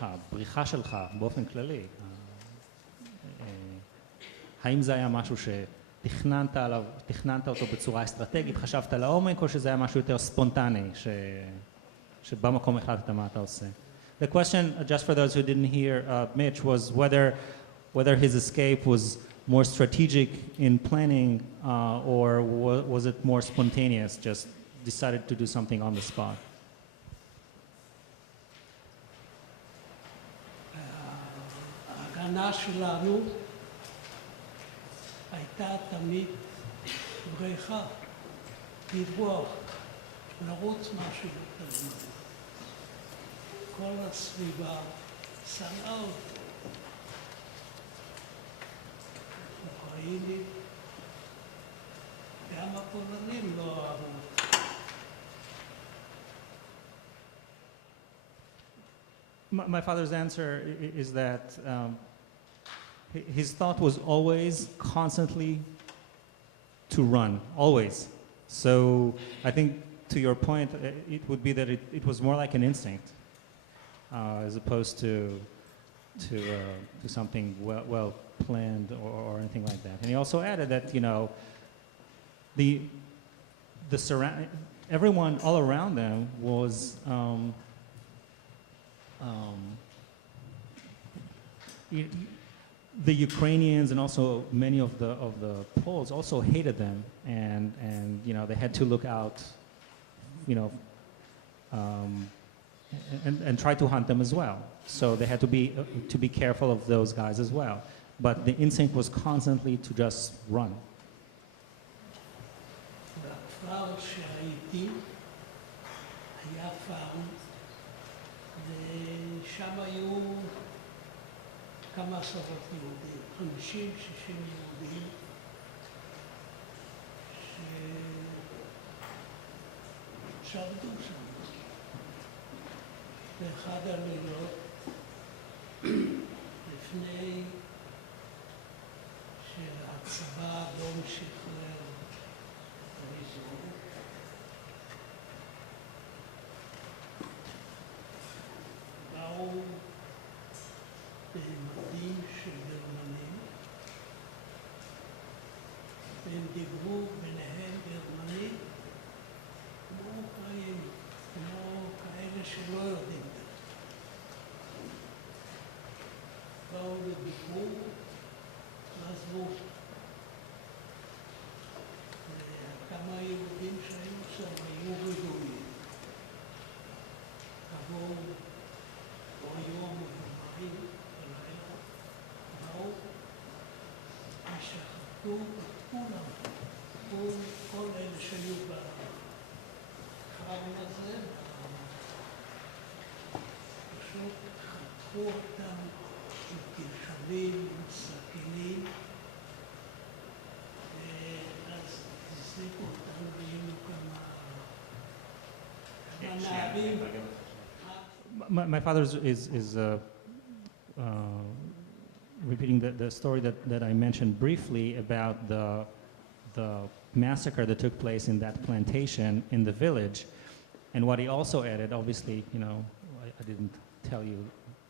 הבריחה שלך באופן כללי, האם זה היה משהו שתכננת עליו, תכננת אותו בצורה אסטרטגית, חשבת לעומק, או שזה היה משהו יותר ספונטני, שבמקום החלטת מה אתה עושה? The question, just for those who didn't hear Mitch, was whether his escape was more strategic in planning or was it more spontaneous, just decided to do something on the spot? ההגנה שלנו הייתה תמיד בריחה, לברוח, לרוץ משהו יותר זמן. כל הסביבה שנאה אותי. אוקראינים, גם הפולנים לא אהבו אותי. My father's answer is that his thought was always constantly to run, always. So I think to your point, it would be that it was more like an instinct as opposed to something well planned or anything like that. And he also added that, you know, everyone all around them was the Ukrainians and also many of the Poles also hated them, and you know, they had to look out, you know, and try to hunt them as well. So they had to be careful of those guys as well. But the instinct was constantly to just run. בכפר שהייתי היה פארם, ושם היו כמה עשרות יהודים, 50, 60 יהודים, שעבדו שם. באחד הלילות, לפני שהצבא האדום שחרר את האזור, באו במדים של גרמנים, והם דיברו ביניהם גרמנית כמו אוקראינים, כמו כאלה שלא יודעים. באו ודיברו ועזבו. כמה יהודים שהיו שם היו רגועים. עבור או יום מבוגרים בלילה, באו ושחטו את כולם, כל אלה שהיו בחרם הזה, פשוט חתכו אותם עם גלשבים, עם סכינים, ואז הזריקו אותם והיינו כמה נערים. My father is repeating the story that I mentioned briefly about the massacre that took place in that plantation in the village. And what he also added, obviously, you know, I didn't tell you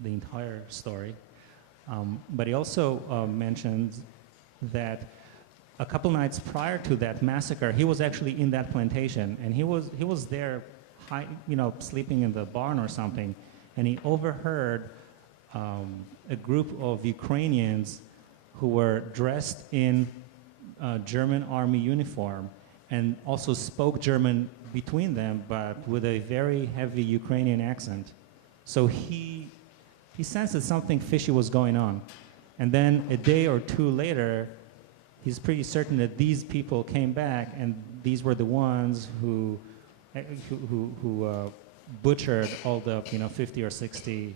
the entire story, but he also mentioned that a couple nights prior to that massacre, he was actually in that plantation, and he was there, you know, sleeping in the barn or something, and he overheard a group of Ukrainians who were dressed in German army uniform and also spoke German between them, but with a very heavy Ukrainian accent. So he sensed that something fishy was going on. And then a day or two later, he's pretty certain that these people came back, and these were the ones who butchered all the 50 or 60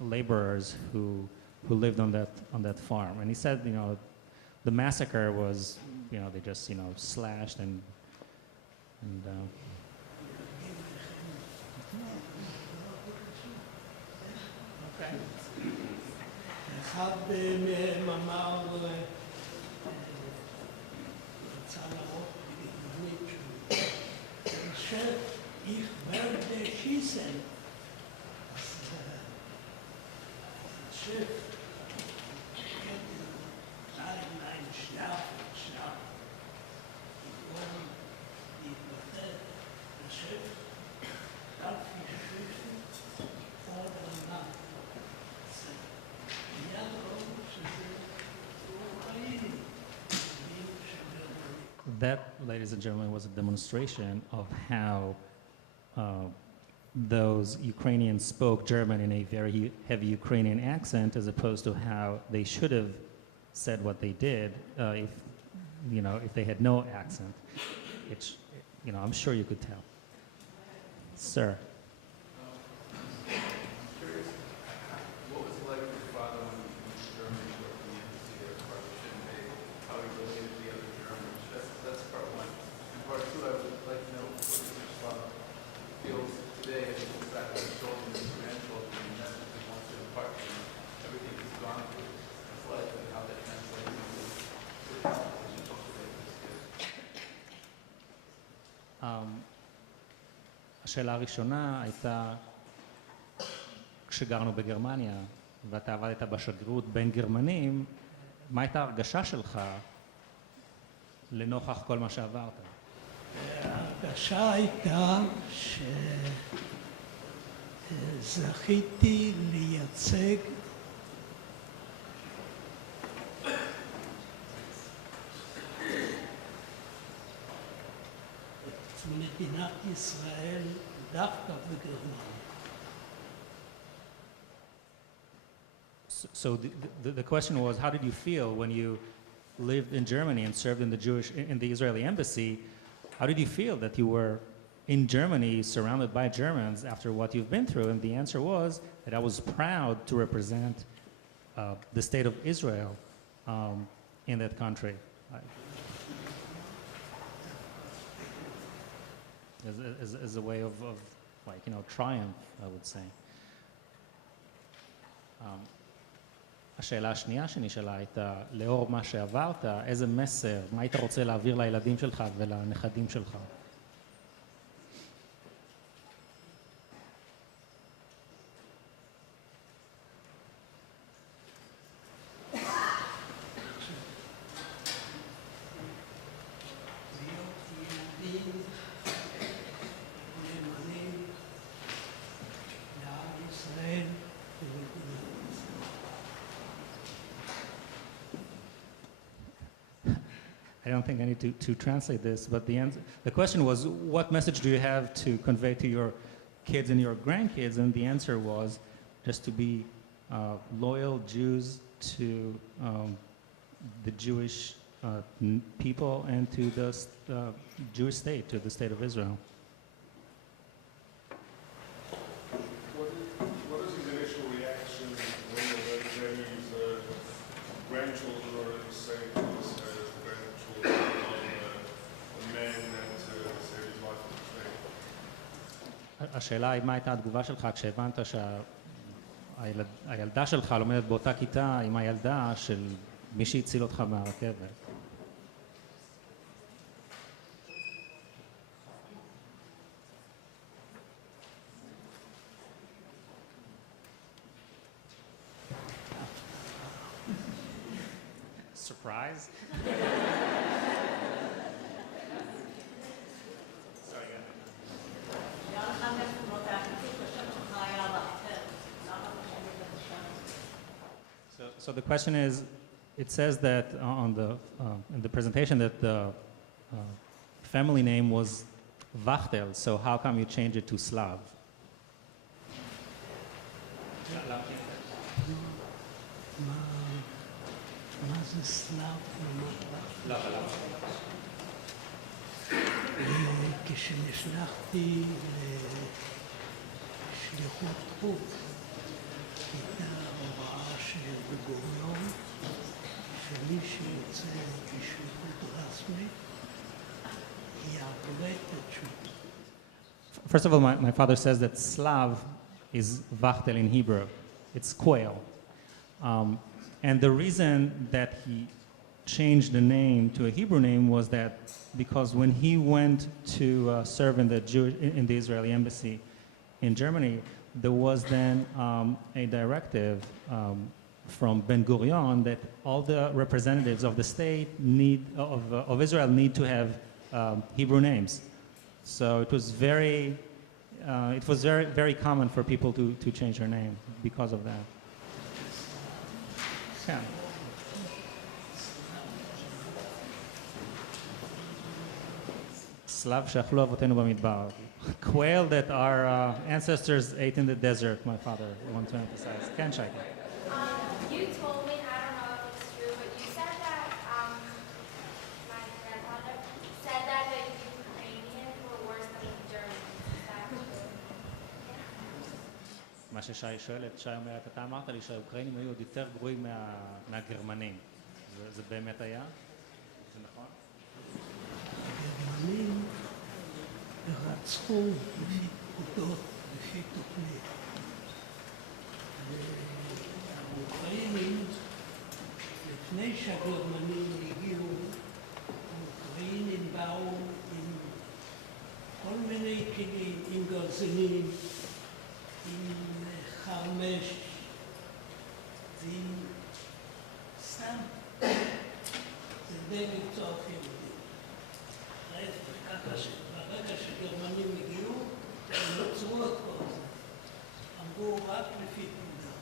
laborers who lived on that farm. And he said, the massacre was, they just slashed and okay. אחד מהם אמר, רצה להראות בגרמנית שהוא, ich werde schießen. that, ladies and gentlemen, was a demonstration of how those Ukrainians spoke German in a very heavy Ukrainian accent, as opposed to how they should have said what they did if they had no accent, which I'm sure you could tell. Sir. Curious, what was it like for your father when he was in Germany working in the embassy there as part of Shin Bet, how he related to the other Germans? That's part one. And part two, I would like to know what your father feels today as he looks back at his children and his grandchildren and the message he wants to impart to them, everything he's gone through in his life and how that translates into his relationship today with his kids. השאלה הראשונה הייתה, כשגרנו בגרמניה ואתה עבדת בשגרירות בין גרמנים, מה הייתה ההרגשה שלך לנוכח כל מה שעברת? ההרגשה הייתה שזכיתי לייצג את מדינת ישראל דווקא בגרמניה. So the question was, how did you feel when you lived in Germany and served in the Israeli embassy? How did you feel that you were in Germany surrounded by Germans after what you've been through? And the answer was that I was proud to represent the state of Israel in that country. As a way of triumph, I would say. השאלה השנייה שנשאלה הייתה, לאור מה שעברת, איזה מסר, מה היית רוצה להעביר לילדים שלך ולנכדים שלך? I don't think I need to translate this, but the question was, what message do you have to convey to your kids and your grandkids? And the answer was just to be loyal Jews to the Jewish people and to the Jewish state, to the state of Israel. What is his initial reaction when you heard that his grandchildren are in the same class as the grandchildren of the man that saved his life in the train? השאלה היא, מה הייתה התגובה שלך כשהבנת שהילדה שלך לומדת באותה כיתה עם הילדה של מי שהציל אותך מהרכבת? Surprise? So the question is, it says that in the presentation that the family name was Wachtel, so how come you change it to Slav? מה זה סלאב? כשנשלחתי לשליחות חוץ, הייתה הוראה של בן-גוריון, שמי שיוצא בשליחות רשמית יעברה את התשובה. First of all, my father says that Slav is Wachtel in Hebrew. It's quail. And the reason that he changed the name to a Hebrew name was that because when he went to serve in the Israeli embassy in Germany, there was then a directive from Ben-Gurion that all the representatives of the state of Israel need to have Hebrew names. So it was very very common for people to change their name because of that. Yeah. Slav שאכלו אבותינו במדבר. Quail that our ancestors ate in the desert, my father wanted to emphasize. כן, שייקה. You told me, I don't know if it's true, but you said that my grandfather said that the Ukrainians were worse than the Germans. Is that true? מה ששי שואלת, שי אומרת, אתה אמרת לי שהאוקראינים היו עוד יותר גרועים מהגרמנים. זה באמת היה? זה נכון? הגרמנים רצחו לפי פקודות, לפי תוכנית. והאוקראינים, לפני שהגרמנים הגיעו, האוקראינים באו עם כל מיני כלים, עם גרזינים, עם חרמש, ועם סתם, כדי לרצוח יהודים. ברגע שגרמנים הגיעו, הם עצרו את כל זה. אמרו רק לפי פקודה.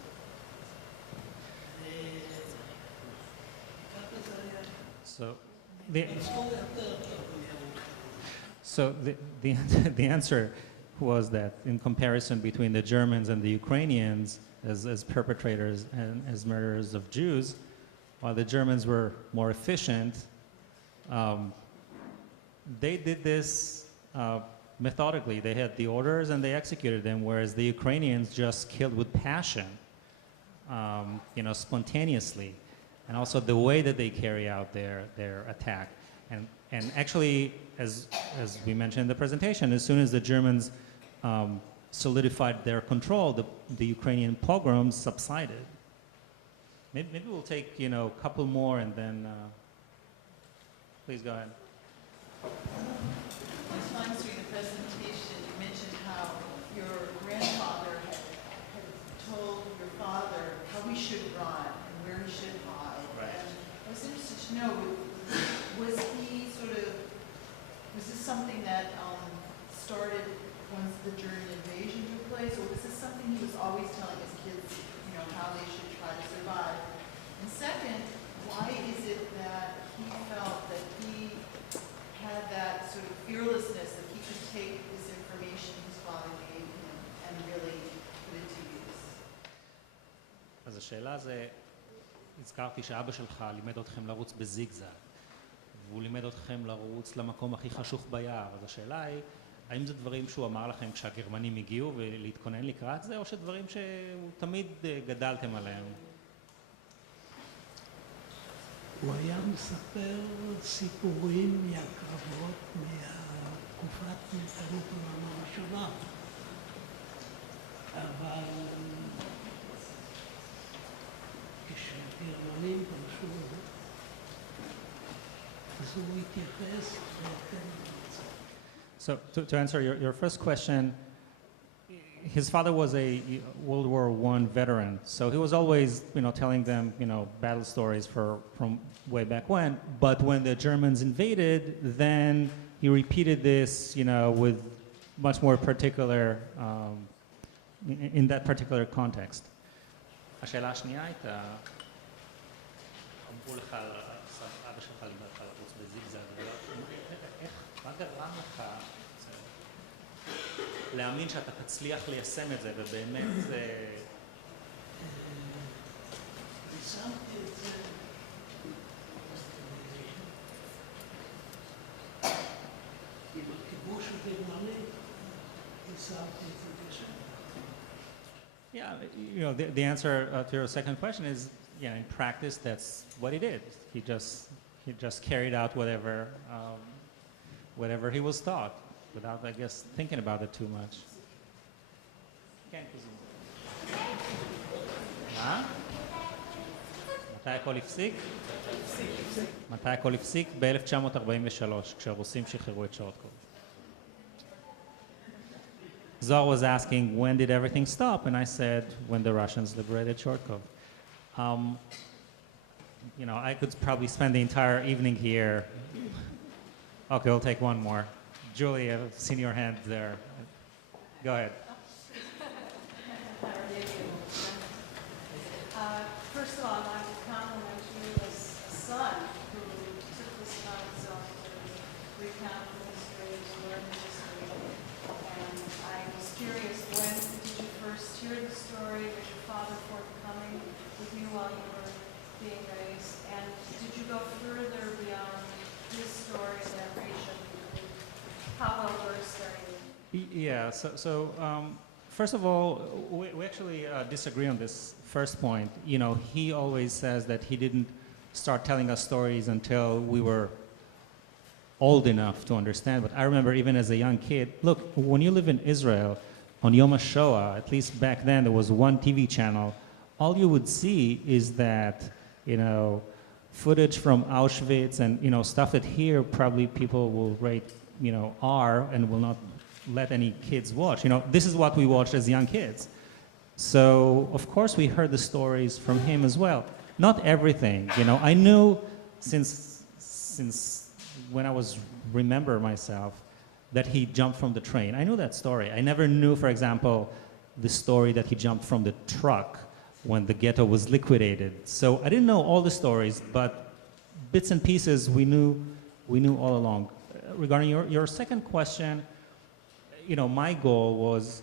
וככה זה היה. עצרו יותר טוב מהאוקראינים. So the answer was that in comparison between the Germans and the Ukrainians as perpetrators and as murderers of Jews, while the Germans were more efficient, they did this methodically. They had the orders and they executed them, whereas the Ukrainians just killed with passion, spontaneously, and also the way that they carry out their attack. And actually, as we mentioned in the presentation, as soon as the Germans solidified their control, the Ukrainian pogroms subsided. Maybe we'll take a couple more and then please go ahead. Last time during the presentation, you mentioned how your grandfather had told your father how he should run and where he should hide. Right. And I was interested to know, was this something that started once the German invasion took place, or was this something he was always telling his kids, how they should try to survive? And second, why is it that he felt that he had that sort of fearlessness that he could take this information his father gave him and really put it to use? אז השאלה זה, הזכרתי שאבא שלך לימד אתכם לרוץ בזיגזג, והוא לימד אתכם לרוץ למקום הכי חשוך ביער. אז השאלה היא, האם זה דברים שהוא אמר לכם כשהגרמנים הגיעו ולהתכונן לקראת זה, או שדברים שתמיד גדלתם עליהם? הוא היה מספר סיפורים מהקרבות מתקופת מלחמת העולם הראשונה. אבל כשהגרמנים פלשו, אז הוא התייחס ואתם... So to answer your first question, his father was a World War I veteran, so he was always, telling them, battle stories from way back when. But when the Germans invaded, then he repeated this, with much more particular, in that particular context. השאלה השנייה הייתה, אמרו לך, אבא שלך לימד לך לרוץ בזיגזג, מה גרם לך להאמין שאתה תצליח ליישם את זה, ובאמת זה... יישמתי את זה עם הכיבוש הגרמני, יישמתי את זה בשם. Yeah, the answer to your second question is, in practice, that's what he did. He just carried out whatever he was taught, without, I guess, thinking about it too much. כן, כזו. מה? מתי הכל הפסיק? מתי הכל הפסיק? ב-1943, כשהרוסים שחררו את שורטקוב. Zohar was asking, when did everything stop? And I said, when the Russians liberated Shortkov. I could probably spend the entire evening here. Okay, we'll take one more. Julie, I've seen your hand there. Go ahead. First of all, I'd like to compliment you as a son who took this time himself to recount the history you while you were being raised? And did you go further beyond his story and narration? How well versed are you? Yeah, first of all, we actually disagree on this first point. You know, he always says that he didn't start telling us stories until we were old enough to understand. But I remember even as a young kid, look, when you live in Israel, on Yom HaShoah, at least back then, there was one TV channel. All you would see is that, you know, footage from Auschwitz and, you know, stuff that here probably people will rate, you know, R and will not let any kids watch. You know, this is what we watched as young kids. So, of course, we heard the stories from him as well. Not everything, you know. I knew since when I was remember myself that he jumped from the train. I knew that story. I never knew, for example, the story that he jumped from the truck when the ghetto was liquidated. So I didn't know all the stories, but bits and pieces we knew all along. Regarding your second question, you know, my goal was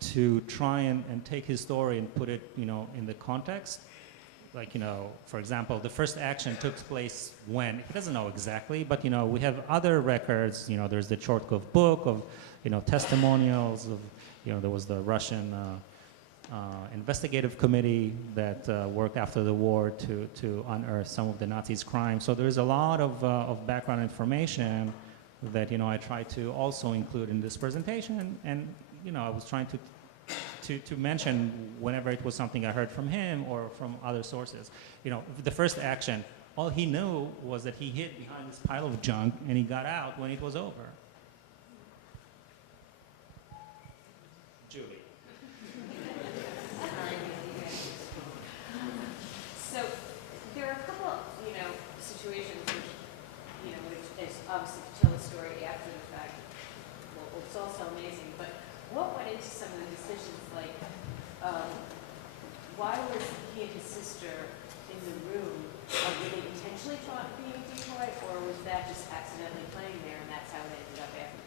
to try and take his story and put it, you know, in the context. Like, you know, for example, the first action took place when, he doesn't know exactly, but, you know, we have other records, you know, there's the Chortkov book of, you know, testimonials of, you know, there was the Russian investigative committee that worked after the war to unearth some of the Nazis' crimes. So there's a lot of background information that, you know, I try to also include in this presentation. And you know, I was trying to mention whenever it was something I heard from him or from other sources. You know, the first action, all he knew was that he hid behind this pile of junk and he got out when it was over. Julie. So there are a couple, you know, situations which, you know, which is obviously to tell a story after the fact. Well, it's also amazing, but what went into some of the decisions, like, why was he and his sister in the room? Were they intentionally trying to be a decoy, or was that just accidentally playing there and that's how they ended up after?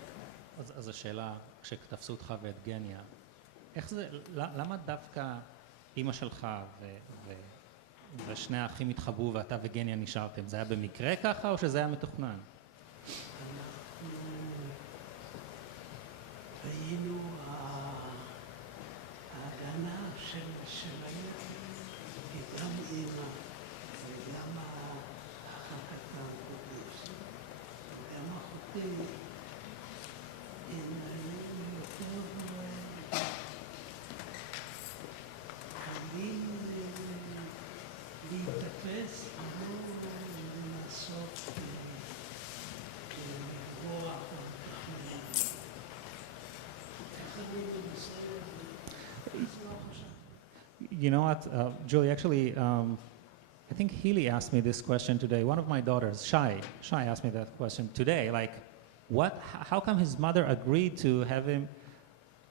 אז השאלה, כשתפסו אותך ואת גניה, איך זה, למה דווקא אימא שלך ושני האחים התחבאו ואתה וגניה נשארתם? זה היה במקרה ככה או שזה היה מתוכנן? היינו ההגנה של העיר, היא גם אימא וגם האח הקטן וגם אחותי. הם היו יותר קלים להתאפס, לא לנסות לברוח או לתכנן. You know what, Julie, actually, I think Healy asked me this question today. One of my daughters, Shai asked me that question today. Like, how come his mother agreed to have him?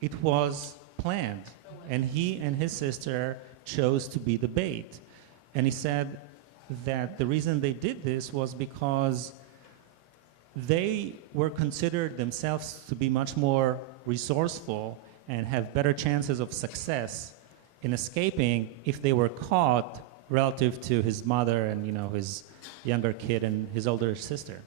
It was planned. And he and his sister chose to be the bait. And he said that the reason they did this was because they were considered themselves to be much more resourceful and have better chances of success in escaping if they were caught relative to his mother and, you know, his younger kid and his older sister.